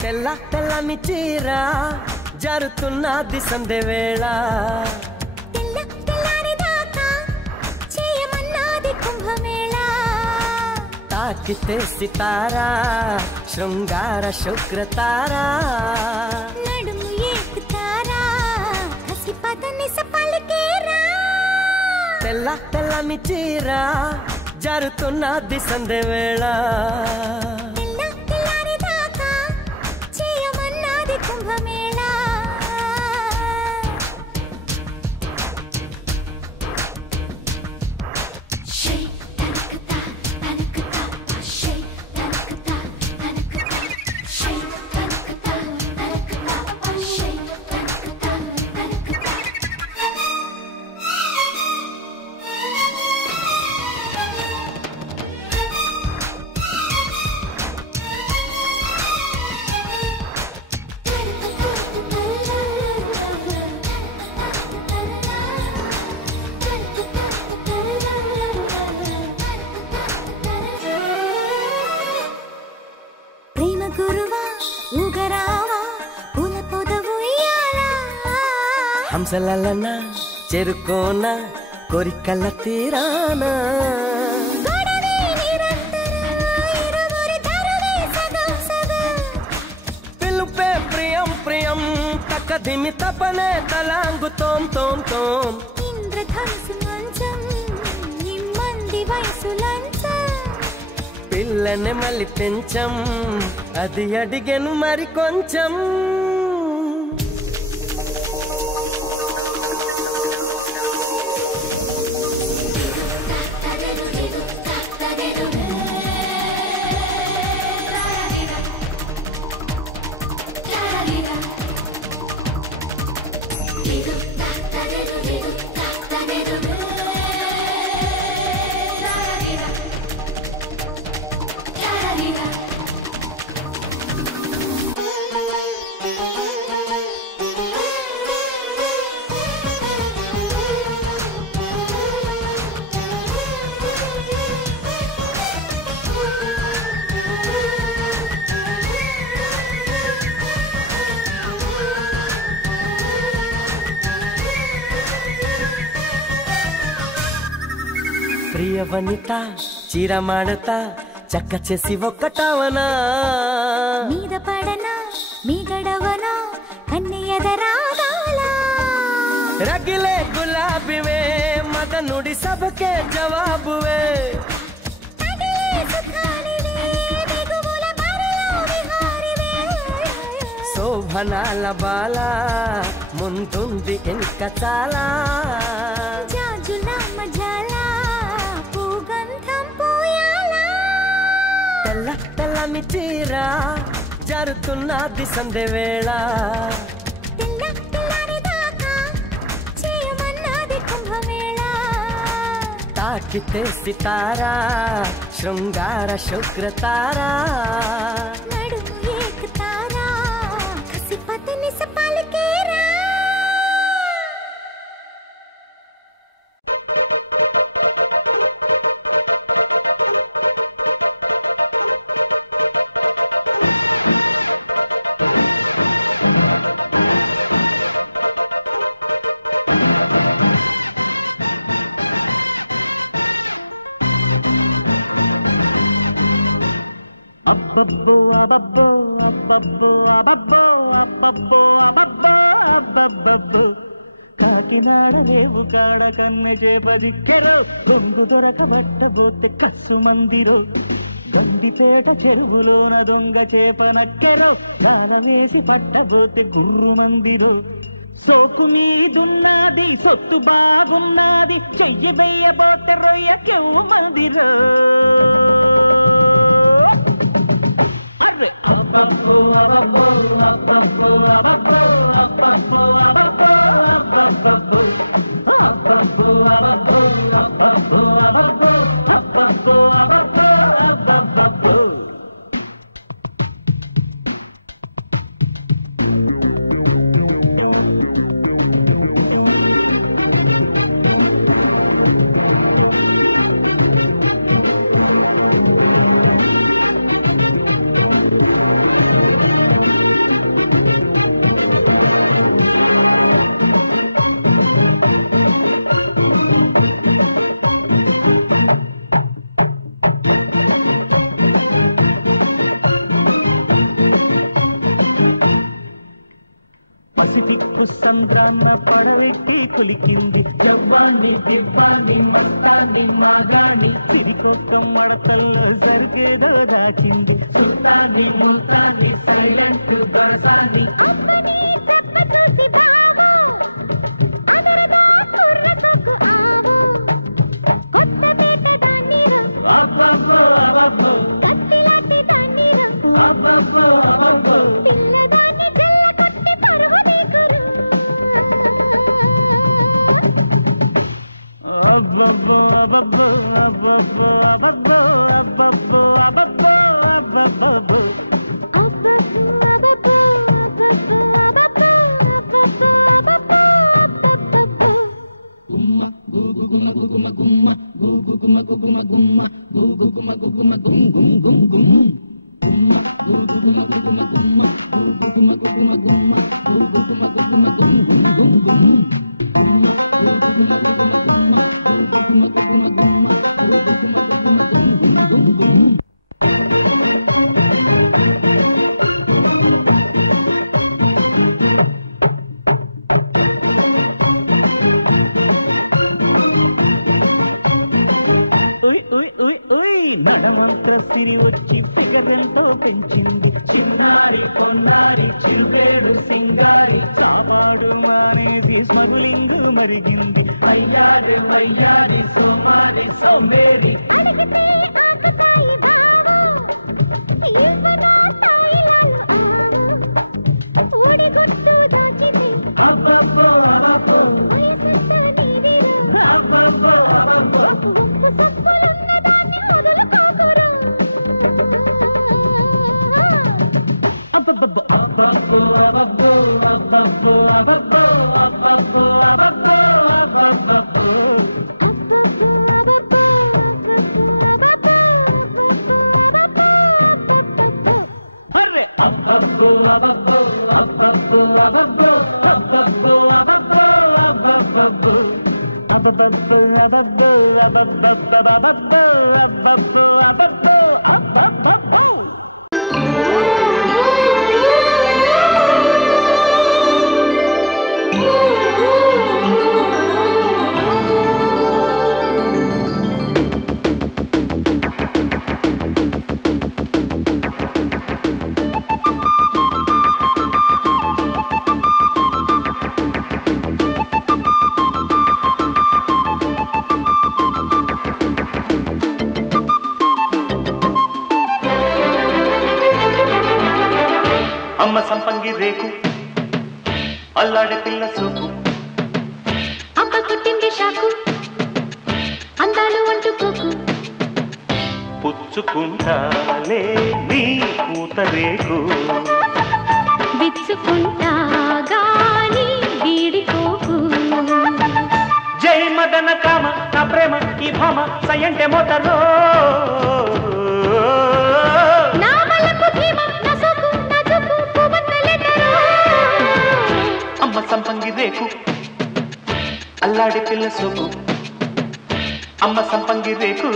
తెల్ల తెల్లని చీర జరుతున్నది సందే వేళ తెల్ల తెల్లారి దాకా చేయమన్నది కుంభమేళ తాకితే సితారా శృంగార శుక్రతారా నడుము ఎక్కుతారా కసిపదని సపలికేరా తెల్ల తెల్లని చీర జరుతున్నది సందే వేళ హంసలలన చెరుకోన కోరికల తీరానా పిలుపే ప్రియం ప్రియం తక్కదిమి తపనే తలాంగు తోం తోం తోం ఇంద్రధనుసు మంచం నిమ్మంది వయసు లంచం పిల్లని మళ్ళీ పెంచం అది అడిగెను మరి కొంచెం ప్రియ వనిత చీర మాడతా చక్క చేసి ఒక్కటావనా మీద పడనా మీ గడవనా కన్నెయదరాగాల రగిలే గులాబీవే మదనుడి సభకే జవాబువే శోభనాల బాల ముందుంది ఇంకా చాలా జాజుల మజాల పూగంధం పోయాలా తెల్ల తెల్లని చీర జరుతున్నది సందె వేళ తెల్ల తెల్లని దాకా చేయమన్నది కుంభమేళ తాకితే సితారా శృంగార శుక్రతారా నడుము ఏకుతారా కసిపతని సపాలకేరా అబ్బబ్బో అబ్బబ్బో అబ్బబ్బో అబ్బబ్బో అబ్బబ్బో అబ్బబ్బో అబ్బబ్బబ్బో కాకినాడ రేవు కాడ కన్నె చేప దిక్కెరో కొంగు దొరకబట్టబోతే కస్సు మందిరో గండిపేట చెరువులోన దొంగ చేప నక్కెరో గాల వేసి పట్టబోతే గుర్రు మందిరో సోకు మీదున్నది సొత్తు బాగున్నది చెయ్యి వెయ్యబోతే రొయ్యకెవ్వు మందిరో అబ్బబ్బో అబ్బబ్బో అబ్బబ్బో అబ్బబ్బో అబ్బబ్బో అబ్బబ్బో అబ్బబ్బో అబ్బబ్బో అబ్బబ్బో అబ్బబ్బో అబ్బబ్బో అబ్బబ్బో అబ్బబ్బో అబ్బబ్బో పసిఫిక్కు సంద్రాన్న పడవెక్కి కులికింది జవ్వాన్ని దివ్వాన్ని మస్తాన్ని మాగాణి సిరికొక్క మడతల్లో సరుకేదో దాచింది సుల్తాన్ని ముల్తాన్ని సైలెంట్ దొరసాన్ని అమ్మని చెప్ప చూసి బావో అదరదా కుర్ర సొక్కు ఆవో కొత్తపేట దాన్నిరో అబ్బబ్బో అబ్బబ్బో కత్తిలాంటి దాన్నిరో అబ్బబ్బో అబ్బబ్బో పిల్లదాన్ని జల్ల కొట్టి పరువు నీకురు అబ్బబ్బో అబ్బబ్బో అబ్బబ్బో అబ్బబ్బో అబ్బబ్బో అబ్బబ్బో అబ్బబ్బో అబ్బబ్బో అబ్బబ్బో అబ్బబ్బో అబ్బబ్బో అబ్బబ్బో అబ్బబ్బో అబ్బబ్బో గుమ్మ గుగు గుమ గుమ గుమ్మ గుగు గుమ గుమ గుమ్మ గుగు గుమ గుమ గుమ్ గుమ్ గుమ్ గుమ్ నడమంత్ర సిరి వచ్చి ఫిగర్ ఎంతో పెంచింది చిన్నారి పొన్నారి చిరుపేడు సింగారి సాపాడు మానేసి స్మగులింగ్ మరిగింది అయ్యారి వయ్యారి సోమారి సోమేరి అడిగితే ఆకతాయి బావో ఇవ్వనా తాయిలాలు ఆవో ఓడిగొట్టు దాచితే అబ్బబ్బో అబ్బబ్బో వయసంతా నీదిరా అబ్బబ్బో అబ్బబ్బో ఉప్పు సప్పులున్న దాన్ని వదులుకోకురా అబ్బబ్బో అబ్బబ్బో అబ్బబ్బో అబ్బబ్బో అబ్బబ్బో అబ్బబ్బో అబ్బబ్బో అబ్బబ్బో అబ్బబ్బో అబ్బబ్బో అబ్బబ్బో అబ్బబ్బో అబ్బబ్బో అర్రే అబ్బబ్బో అబ్బబ్బో అబ్బబ్బో అబ్బబ్బో అబ్బబ్బో అబ్బబ్బో అబ్బబ్బో అబ్బబ్బో అబ్బబ్బో అబ్బబ్బో అబ్బబ్బో అబ్బబ్బో అబ్బబ్బో అమ్మ సంపంగి రేకు అల్లాడే పిల్ల సోకు అమ్మ కొట్టింది షాకు అందాలు అంటుకోకు పుచ్చుకుంటాలే నీ పూత రేకు విచ్చుకుంటా గాని వీడికోకు జై మదన కామ నా ప్రేమ ఈ భామ సయంటే మోతలో నా బలకు భీమ నా సోకు నా జుకు పువ్వన్నలెదరో అమ్మ సంపంగి రేకు అల్లాడే పిల్ల సోకు అమ్మ సంపంగి రేకు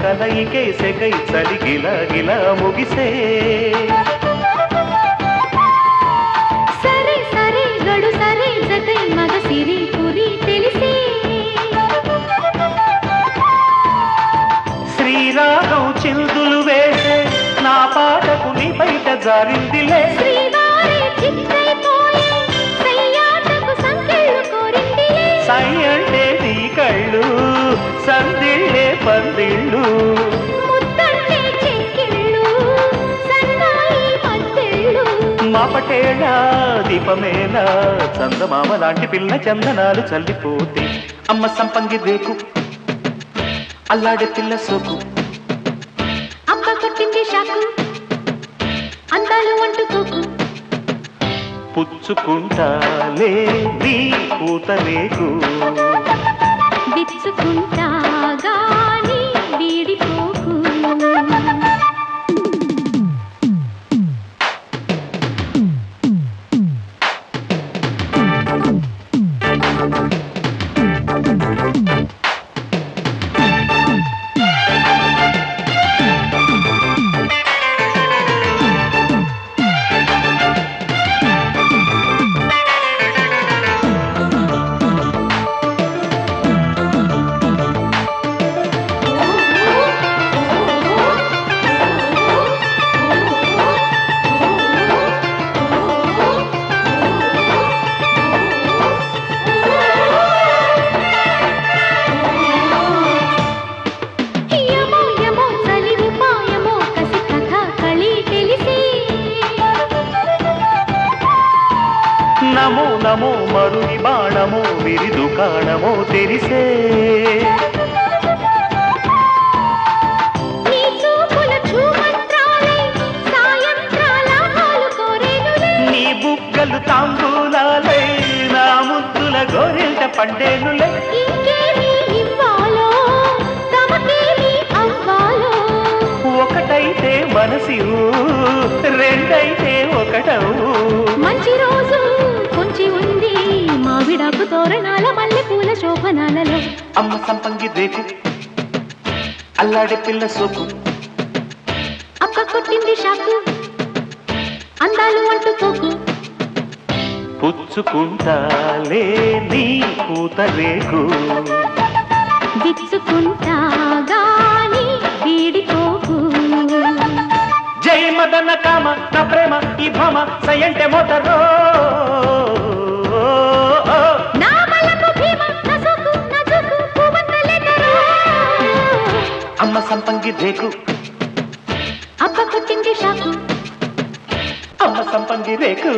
కలయికే సెగై చలి గిల గిల ముగిసే సరే సరే గడు సరే జతై మగ సిరి పురి తెలిసే శ్రీరాగం చిందులు వేసే నా పాటకు నీ బయట జారిందిలే శ్రీవారి చిత్తైపోయే సయ్యాటకు సంకెళ్ళు కోరిందిలే సై అంటే నీ కళ్ళు సందిళ్ళే పందిళ్ళు ముద్దంటే చెక్కిళ్ళు సన్నాయి మద్దెళ్ళు మాపటేళ దీపమేళ చందమామ లాంటి పిల్ల చందనాలు చల్లిపోతే అమ్మ సంపంగి రేకు అల్లాడే పిల్ల సోకు అమ్మ కొట్టింది షాకు అందాలు అంటుకోకు పుచ్చుకుంటాలే నీ పూత రేకు విచ్చుకుంటా గాని వీడిపోకు నమో నమో మరుని బాణమో విరి దుకాణమో తెరిసే నీ బుగ్గలు తాంబూలాలై నా ముద్దుల గోరెంట పండేనులే ఒకటైతే మనసి రెండైతే ఒకటవు మంచి రోజు కొంచెం ఉంది మావిడాకు తోరణాల మల్లె పూల శోభనాలలో అమ్మ సంపంగి రేకు అల్లాడే పిల్ల సోకు అక్క కొట్టింది షాకు అందాలు అంటూ తోకు పుచ్చుకుంటాలే నీ పూత రేకు విచ్చుకుంటా గాని వీడిపోకు జై మదన కామ నా ప్రేమ ఈ భామ సయంటే మోతరో నా బలకు భీమ నా సోకు నా జోకు పువ్వంతలేకరో అమ్మ సంపంగి రేకు అక్క కొట్టింది షాకు అమ్మ సంపంగి రేకు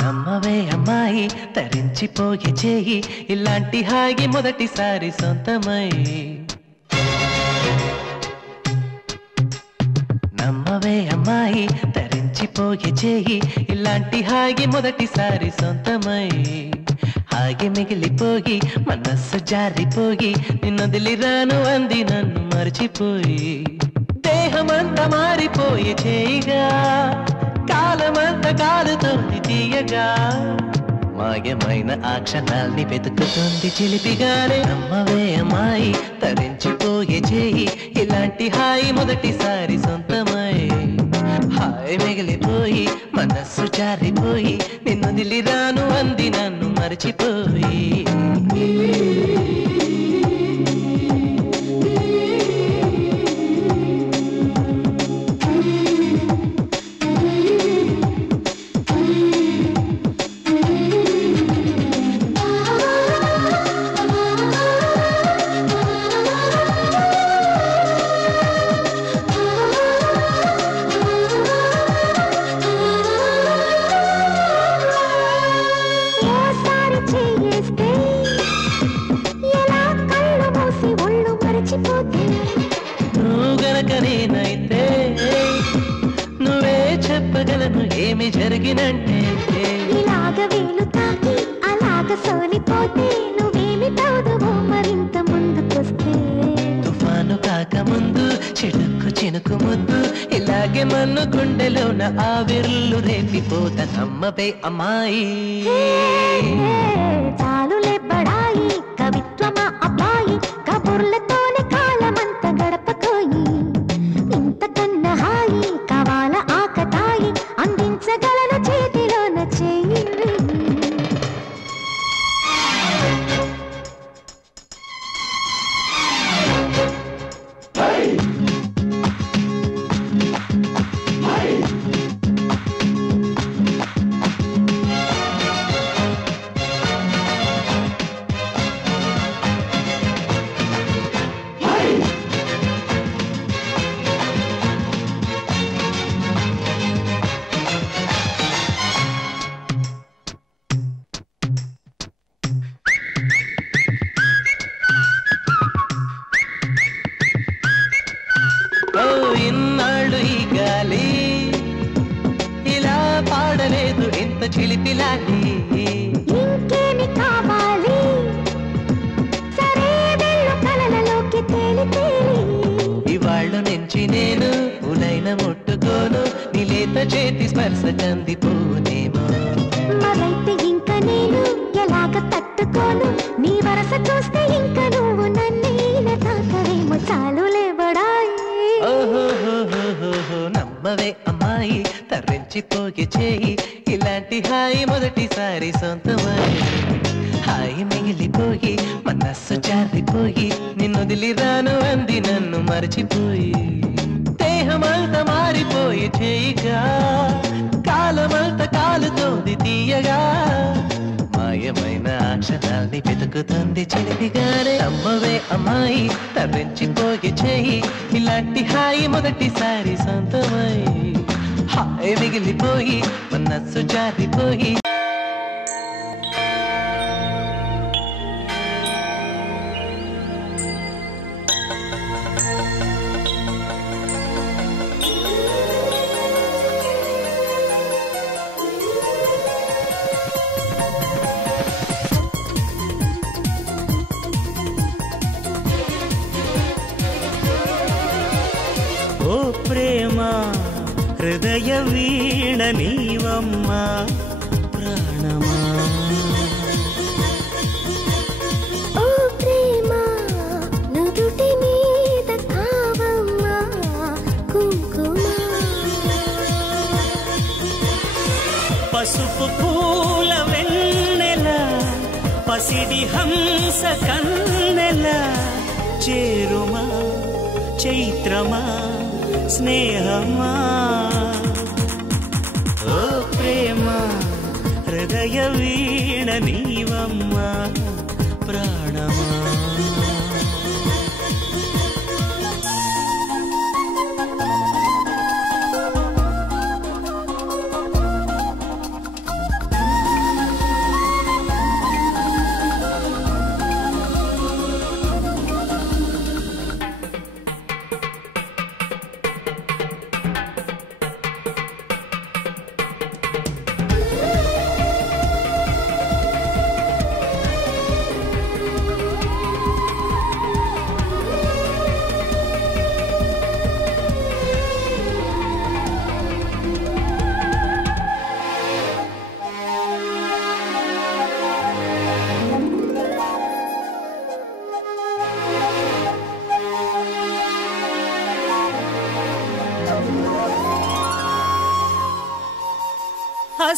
నమ్మవే అమ్మాయి తరించిపోయే చేయి ఇలాంటి హాయి మొదటిసారి సొంతమై నమ్మవే అమ్మాయి తరించిపోయే చేయి ఇలాంటి హాయి మొదటిసారి సొంతమై హాగి మిగిలిపోయి మనస్సు జారిపోయి నిన్నొదిలిరాను అంది నన్ను మర్చిపోయి దేహమంతా మారిపోయే చేయిగా కాలమంత కాలుతోంది తీయగా మాయమైన ఆ క్షణాల్ని వెతుకుతుంది చిలిపిగానే నమ్మవే అమ్మాయి తరించిపోయే చేయి ఇలాంటి హాయి మొదటిసారి సొంతమై హాయి మిగిలిపోయి మనస్సు జారిపోయి నిన్ను నిలిరాను అంది నన్ను మర్చిపోయి నేనైతే నువ్వే చెప్పగలను ఏమి జరిగినంటే ఇలాగ వేలు తాకి అలాగ సోలిపోతే నువ్వేమి తోదువో మరింత ముందుకొస్తే తుఫాను కాకముందు చిడుక్కు చినుకు ముద్దు ఇలాగే మన్ను గుండెలోన ఆవిర్లు రేపిపోత నమ్మవే అమ్మాయి చాలులే బడాయి కవిత్వమా అబ్బాయి కబుర్లతోనే కాలమంత గడపకోయి ఇంతకన్నా హాయి కావాల ఆకతాయి అందించగలను చేతిలోన చెయ్యి ఇన్నాళ్ళు ఈ గాలి ఇలా పాడలేదు ఇంత చిలిపిలాలి ఇంకేమి కావాలి సరే వెళ్ళు కలలలోకి తేలి తేలి ఇవాళ్ళ నుంచి నేను ఉలైన ముట్టుకోను నిలేత చేతి స్పర్శ కందిపోనేమో మరైతే ఇంక నేను ఎలాగ తట్టుకోను నీ వరస చూస్తే ఇంక నువ్వు నన్నేల తాకవేమో చాలులే బడాయి ఓహో నమ్మవే అమ్మాయి తరించిపోయే చేయి ఇలాంటి హాయి మొదటిసారి సొంతమై హాయి మిగిలిపోయి మనస్సు జారి వదిలి రాను అంది నన్ను మరచిపోయి దేహమంతా మారిపోయి చేయగా కాలమంతా కాలుతోంది తీయగా మాయమైన అక్షరాల్ని వెతుకుతుంది చిలిపిగానే అమ్మవే అమ్మాయి తరించిపోయి చేయి ఇలాంటి హాయి మొదటిసారి సొంతమై హాయి మిగిలిపోయి మనస్సు జారిపోయి హృదయ వీణ నీవమ్మా ప్రాణమా ఓ ప్రేమ నుదుటి మీద కావమ్మా కుంకుమ పసుపు పూల వెన్నెల పసిడి హంస కన్నెల చేరుమా చైత్రమా స్నేహమా ఓ ప్రేమ హృదయ వీణ నీవమ్మా ప్రాణమా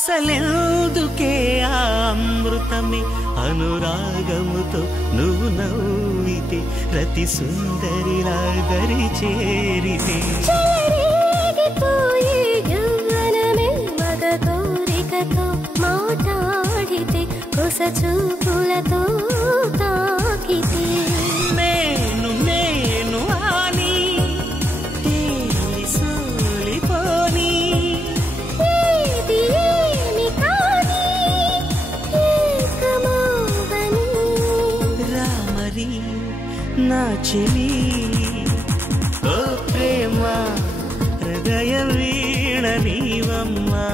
అసలెందుకే ఆ అమృతమే అనురాగముతో నువ్వు నవ్వితే రతి సుందరిలా దరి చేరితే చెలరేగిపోయే యవ్వనమే మగ కోరికతో మాట్లాడితే కొస చూపులతో తాకితే నేను ఆని తేలి సూలిపోని నా చెలి ఓ ప్రేమ హృదయ వీణ నీవమ్మా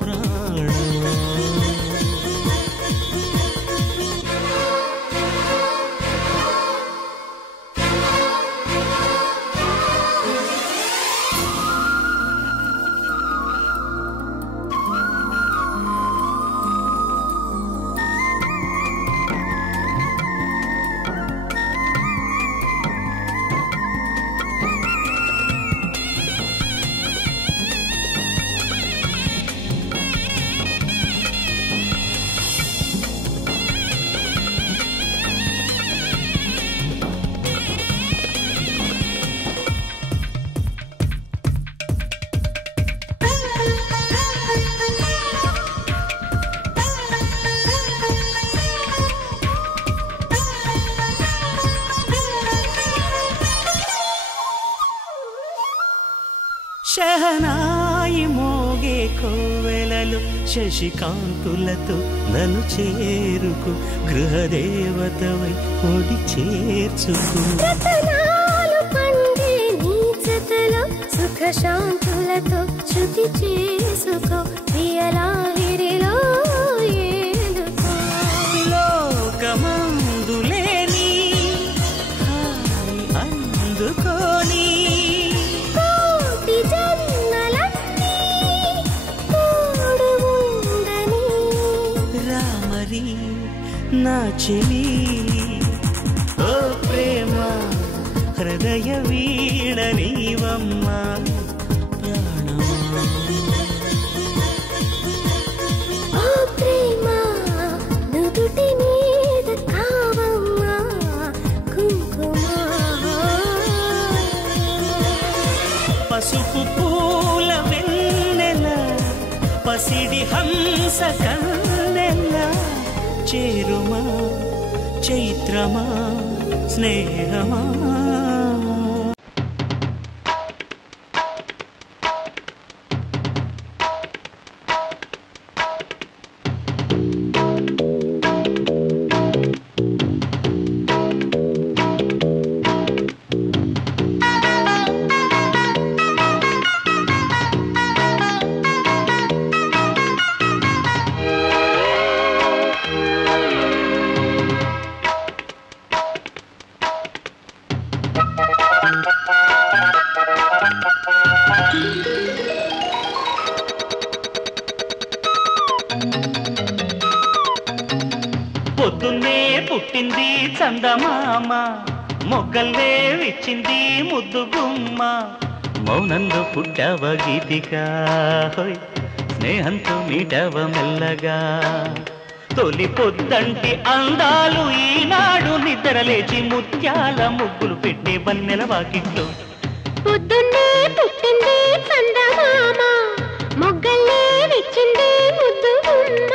ప్రాణమా శహనాయి మోగే కోవెలలు శశికాంతులతో నన్ను చేరుకు గృహదేవతవై ఒడి చేర్చుకు రతనాలు పండే నీ జతలో సుఖ శాంతులతో శృతి చేసుకో ప్రియలాహిరిలో ఏలుకో లోకమందులేని హాయి అందుకోని నా చెలి ఓ ప్రేమ హృదయ వీణ నీవమ్మా ప్రాణమా ఓ ప్రేమ నుదుటి మీద కావమ్మా కుంకుమ మనస కన్నెల్లా చేరుమా చైత్రమా స్నేహమా పొద్దున్నే పుట్టింది చందమామ మొగ్గల్లే విచ్చింది ముద్దు గుమ్మ మౌనంలో పుట్టావ గీతిక హోయ్ స్నేహంతో మీటవ మెల్లగా తొలి పొద్దంటి అందాలు ఈనాడు నిద్రలేచి ముత్యాల ముగ్గులు పెట్టే బన్నెల వాకిట్లో పొద్దున్నే పుట్టింది చందమామ మొగ్గల్లే విచ్చింది ముద్దు గుమ్మ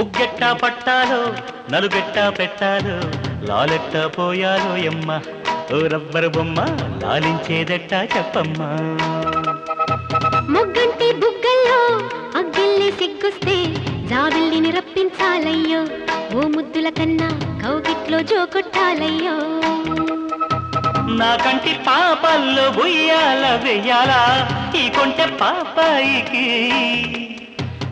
ఉగ్గెట్టా పట్టాలో నలుగెట్టా పెట్టాలో లాలెట్టా పోయాలో ఎమ్మ ఓ రబ్బరు బొమ్మ లాలించేదెట్టా చెప్పమ్మా మొగ్గంటి బుగ్గల్లో అగ్గిల్లి సిగ్గుస్తే జాబిల్లిని రప్పించాలయ్యో ఓ ముద్దుల కన్నా కౌగిట్లో జోకొట్టాలయ్యో నా కంటి పాపల్లో బుయ్యాల వెయ్యాలా ఈ కొంటె పాపాయికి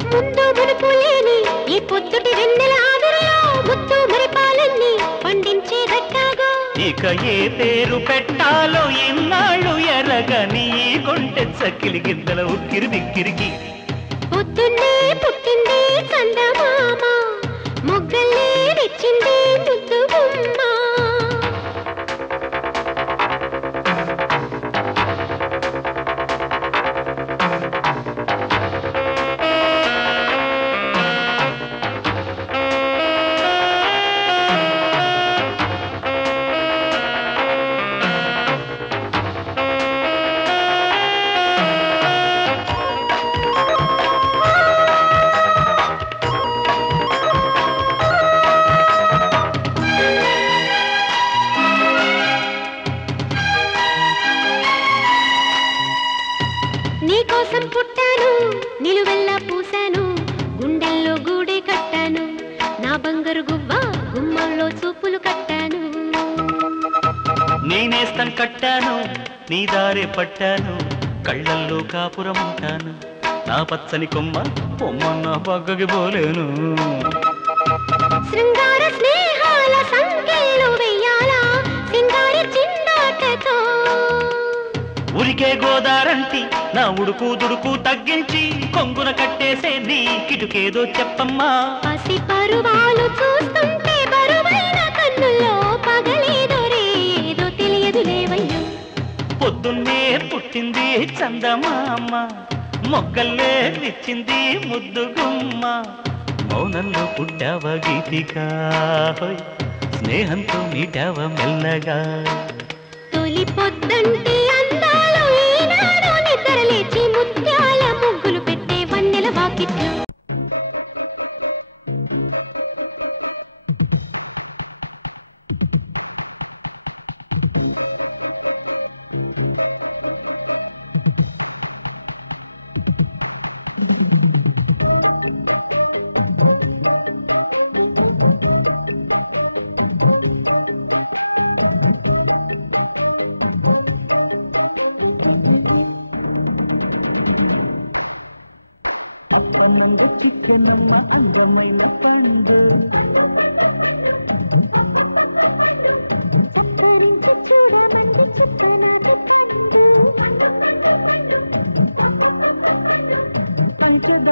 ముందు మునుపు లేని ఈ పొద్దుటి వెన్నెల ఆవిరిలో ముద్దు మరిపాలన్నీ పండించేదట్టాగో ఇక ఏ పేరు పెట్టాలో ఇన్నాళ్ళు ఎరగని ఈ కొంటె చక్కిలి గింతల ఉక్కిరి బిక్కిరికి పొద్దున్నే పుట్టింది చందమామ మొగ్గల్లే విచ్చింది ముద్దు గుమ్మ నీకోసం పుట్టాను నిలువెల్లా పూసాను గుండెల్లో గూడే కట్టాను నా బంగారు గువ్వ గుమ్మంలో చూపులు కట్టాను నేనేస్తం కట్టాను నీ దారే పట్టాను కళ్ళల్లో కాపురం ఉంటాను నా పచ్చని కొమ్మ పొమ్మన్న పక్కకి పోలేను శృంగార స్నేహాల సంఖ్యలు వెయ్యాలా సింగారి చిందాటతో ఉరికే గోదారంటి నా ఉడుకు దుడుకు తగ్గించి కొంగున కట్టేసే నీ కిటుకేదో చెప్పమ్మా పసి పరువాలు చూస్తుంటే బరువైన కన్నుల్లో పగలేదో రేదో తెలియదు లేవయ్యో పొద్దున్నే పుట్టింది చందమామ మొగ్గల్లే విచ్చింది ముద్దు గుమ్మ మౌనంలో పుట్టావ గీతిక హోయ్ స్నేహంతో మీటావ మెల్లగా తొలి పొద్దంటి అందాలు ఈనాడు నిద్రలేచి ముత్యాల ముగ్గులు పెట్టే వన్నెల వాకిట్లో అప్పనంగా చిక్కెనమ్మ అందమైన పండు చప్పరించి చూడమంది చుప్పనాటి పండు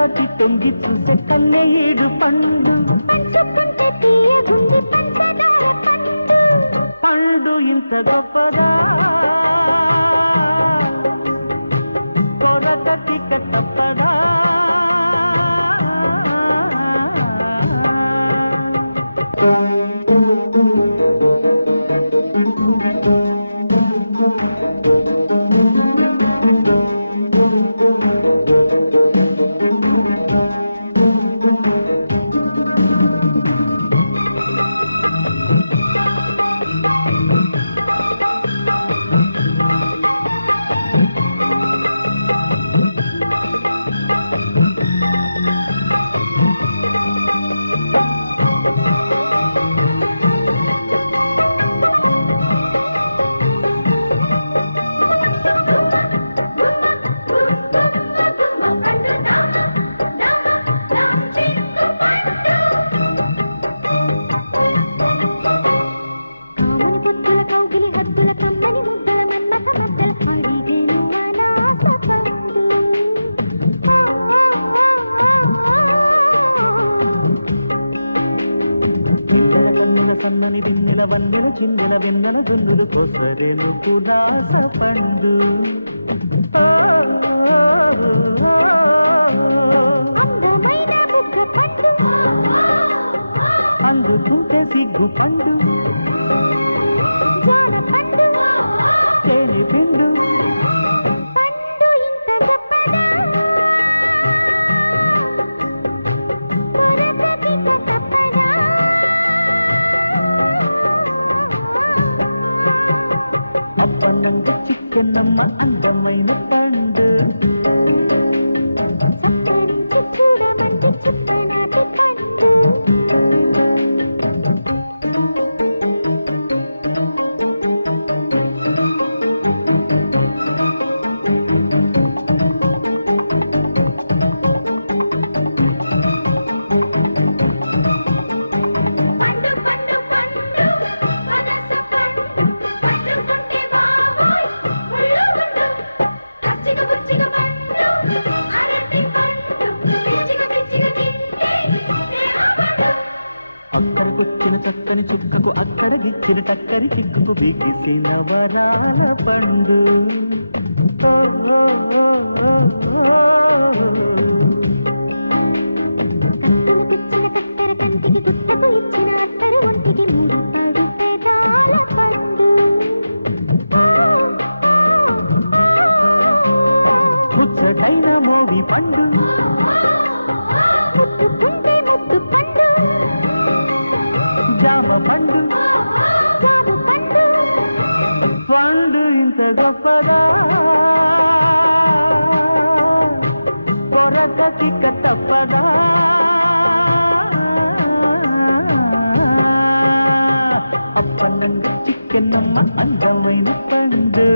దాటి తొంగి చూసే కన్నె ఏడు పండు పంచుకుంటే తీయగుంది పంచదార పండు పండు ఇంత గొప్పదా కొరకటిక తప్పదా సన్నని వెన్నెల వన్నెల చిన్నెల వెన్నెల జొన్నులు కోసరేను పునాస పండు అందమైన బుగ్గ పండు అందుకుంటే సిగ్గు పండు జాన పండు తేనె పిండు పండు ఇంత గొప్పదా కొరకటిక తప్పదా అప్పన్నంగా చిక్కెన్నమ్మ అందమైన పండు సక్కరించి చూడమంది చుప్పనాటి పండు పండు పండు పండు మనస పండు పండుకుంటే బాబోయ్ ముళ్ళు ఉండు అచ్చిగ బుచ్చిగ పండు అరటి పండు పిచ్చిగ పిచ్చిగ తింటే ప్రేమ పండు అక్కడికొచ్చిన చక్కని చుక్కకు అక్కడ గిచ్చిన టక్కరి చిక్కుకు బిగిసిన వరాల పండు ఓ, ఓ, ఓ, ఓ, ఓ. కత్తులు పిచ్చిన కత్తెర కంటికి గుట్టకు ఇచ్చిన అత్తరు ఒంటికి మూడు పడు పెదాల పండు ముచ్చటైన మోవి పండు ముట్టుకుంటే ముద్దు పండు జామ పండు జాము పండు పండు ఇంత గొప్పదా కొరకటిక తప్పదా అప్పన్నంగా చిక్కెన్నమ్మ అందమైన పండు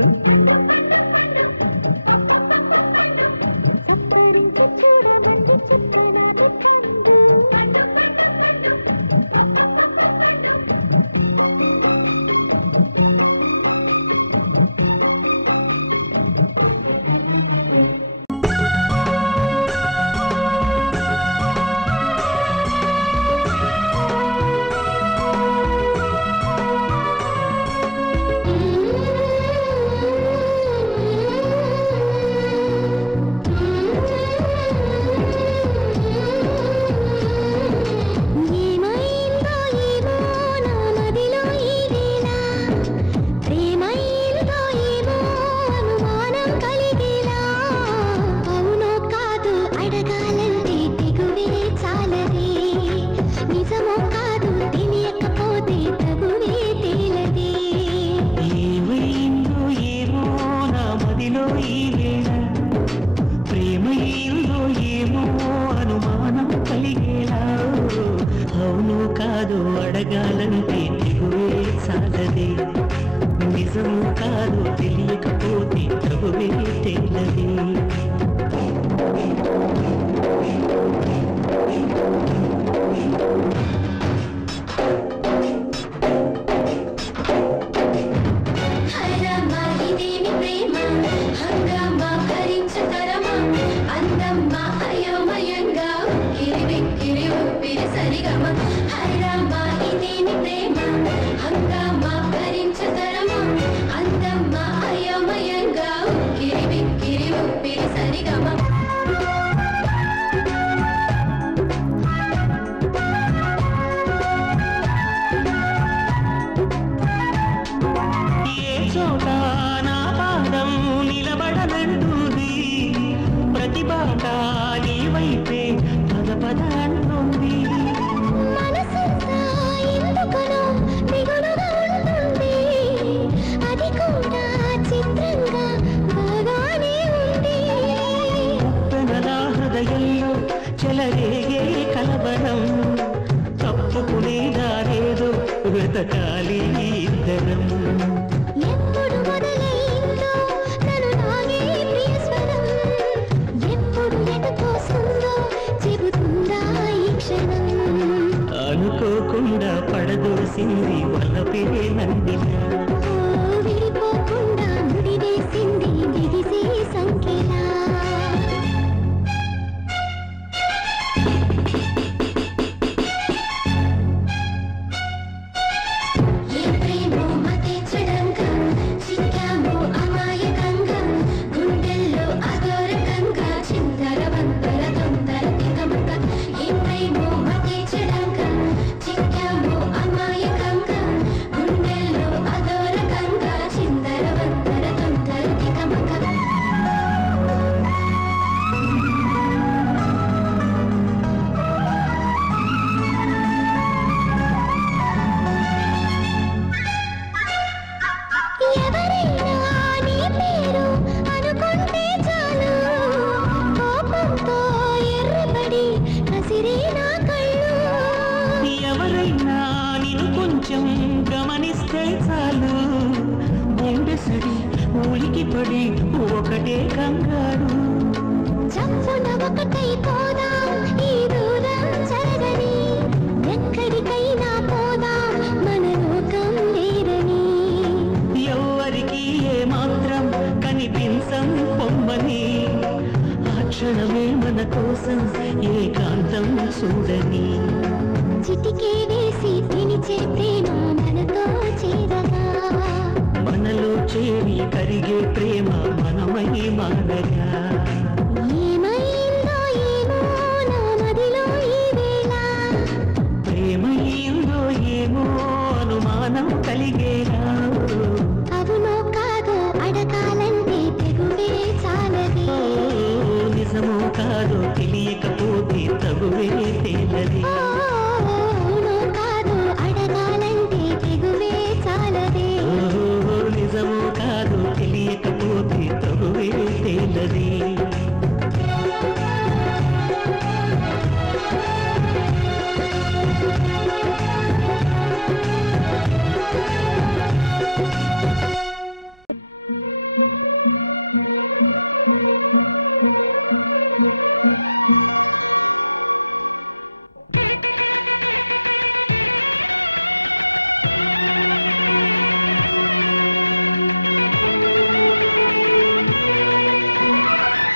సప్పరించి చూడమంది చుక్కనాటి పండు ప్రేమ హంగామా భరించతరమా అందమ్మ అయోమయంగా ఉక్కిరి బిక్కిరి ఉప్పిరి సరిగమ ఏ చోట నా పాదం నిలబడనంటుంది ప్రతి బాట నీ వైపే పద పద అంటుంది మనసంతా ఎందుకనో దిగులుగా ఉంటుంది అది కూడా చిత్రంగా బాగానే ఉంది నా హృదయంలో చెలరేగే కలవరం తప్పుకునే దారేదో వెతకాలి ఇద్దరం ఎప్పుడు మొదలైందో నన్ను నాగే ప్రియస్వరం ఎప్పుడు ఎటుకోస్తుందో చెబుతుందా ఈ క్షణం అనుకోకుండా పడదోసింది వల్లపే నందినా విడిపోకుండా ముడివేసింది దిగిసే సంఖ్యలా ఏ ప్రేమో మతించడంగా చిక్కామో అమాయకంగా గుండెల్లో అదోరకంగా చిందర వందర తొందర తికమక ఏ ప్రేమో మతించడంగా చిక్కామో అమాయకంగా గుండెల్లో అదోరకంగా చిందర వందర తొందర తికమక ఎవరైనా నీ పేరు అనుకుంటే చాలు కోపంతో ఎర్రబడి కసిరే నా కళ్ళు ఎవరైనా నిన్ను కొంచెం గమనిస్తే చాలు గుండెసడి ఊలికి పడి ఒకటే కంగారు చప్పున ఒకటైపోదాం ఈ దూరం జరగని ఎక్కడికైనా పోదాం మన లోకం లేరని ఎవరికి ఏ మాత్రం కనిపించం పొమ్మని ఆ క్షణమే మన కోసం ఏకాంతం చూడని చిటికే వేసి పిలిచే ప్రేమ మనతో చేరగా మనలో చేరి కరిగే ప్రేమ మనమై మానగా ఏమైందో ఏమో నా మదిలో ఈ వేళ ప్రేమయ్యిందో ఏమో అనుమానం కలిగేలా అవునో కాదో అడగాలంటే తెగువే చాలదే ఓ, నిజమో కాదో తెలియకపోతే తగువే తేలది అవునో కాదో అడగాలంటే తెగువే చాలదే ఓ, నిజమో కాదో తెలియకపోతే తగువే తేలది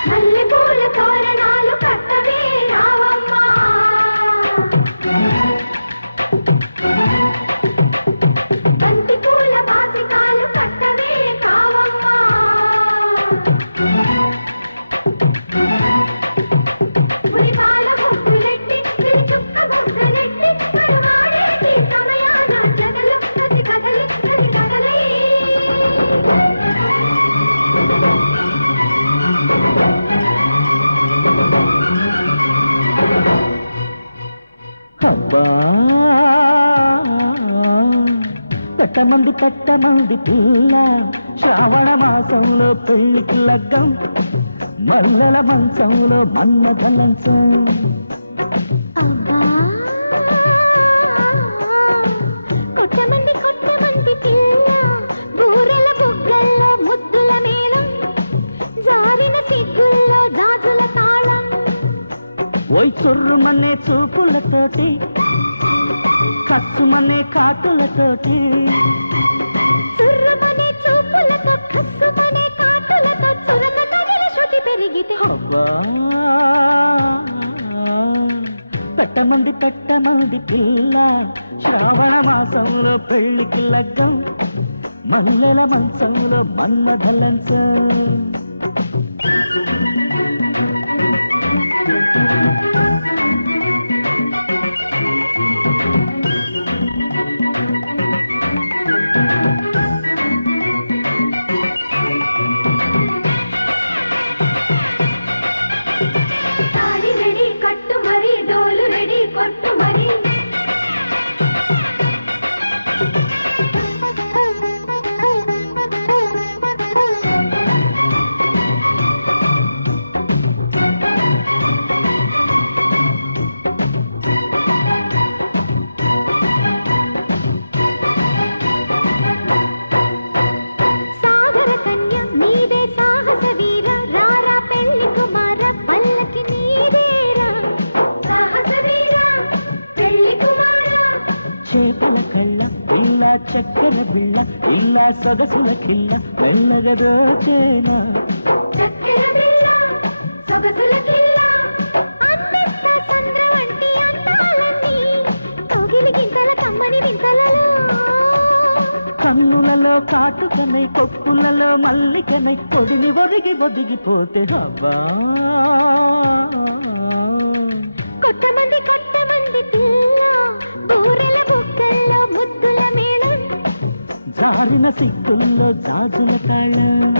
మల్లెపూల తోరణాలు కట్టవే రావమ్మా బంతి పూల బాసికాలు కట్టవే కావమ్మా పులిపాల ముగ్గులెట్టి చుక్క ముగ్గులెట్టి కరువాడేటి సమయాన జగలు కసి కదలి కసి కదలి అబ్బా పెట్టమంది పిల్ల శ్రావణ మాసంలో పెళ్లికి లగ్గం మల్లెల మంచంలో మన్మథ లంచం అబ్బా కొట్టమంది పిల్ల బూరెల బుగ్గల్లో ముద్దుల మేళం జారిన సిగ్గుల్లో జాజుల తాళం ఓయ్ చొర్రుమనే చూపులతోటి కస్సుమనే కాటులతోటి చుర్రుమనే చూపులతో కస్సుమనే కాటులతో చురక తగిన శృతి పెరిగితే అబ్బా పెట్టమంది పిల్ల శ్రావణ మాసంలో పెళ్లికి లగ్గం మల్లెల మంచంలో మన్మథలంచం చక్కెర బిళ్ళ ఇల్లా సొగసుల కిల్ల మెల్లగా దోచేనా చక్కెర బిళ్ళ సొగసుల కిల్ల అందిస్తా సంద్ర వంటి అందాలన్నీ కౌగిలి గింతల కమ్మని వింతలలో కన్నులలో కాటుకనై కొప్పులలో మల్లికనై పొడిని ఒదిగిపోతే హబ్బా కొట్టమంది పిల్ల బూరెల బుక్కల్లో ముద్దుల మేళం జారిన సిగ్గుల్లో జాజుల తాళం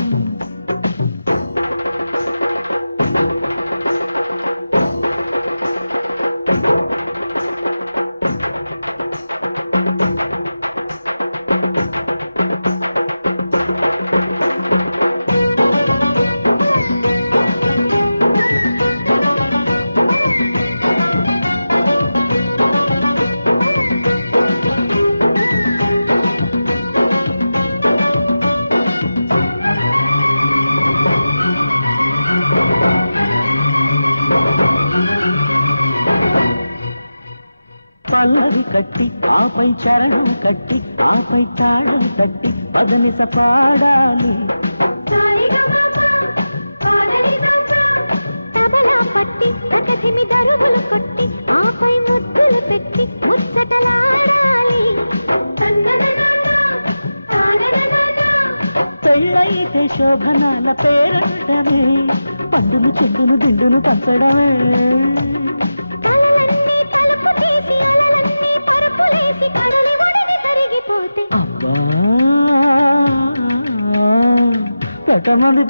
పల్లవి కట్టి ఆపై చరణం కట్టి ఆపై తాళం తట్టి పదనిస పాడాలి తబలా పట్టి ప్రకటిమి దరువులు కొట్టి ఆపై ముద్దులు పెట్టి ముచ్చటలాడాలి పెళ్ళైతే శోభనాల పేరంటమే పండును చెండును దిండును పంచడమే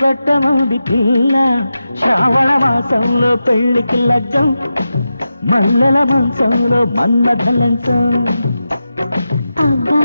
పెట్టమంది పిల్ల శ్రావణ మాసంలో పెళ్లికి లగ్గం మల్లెల మంచంలో మన్మథలంచం అబ్బా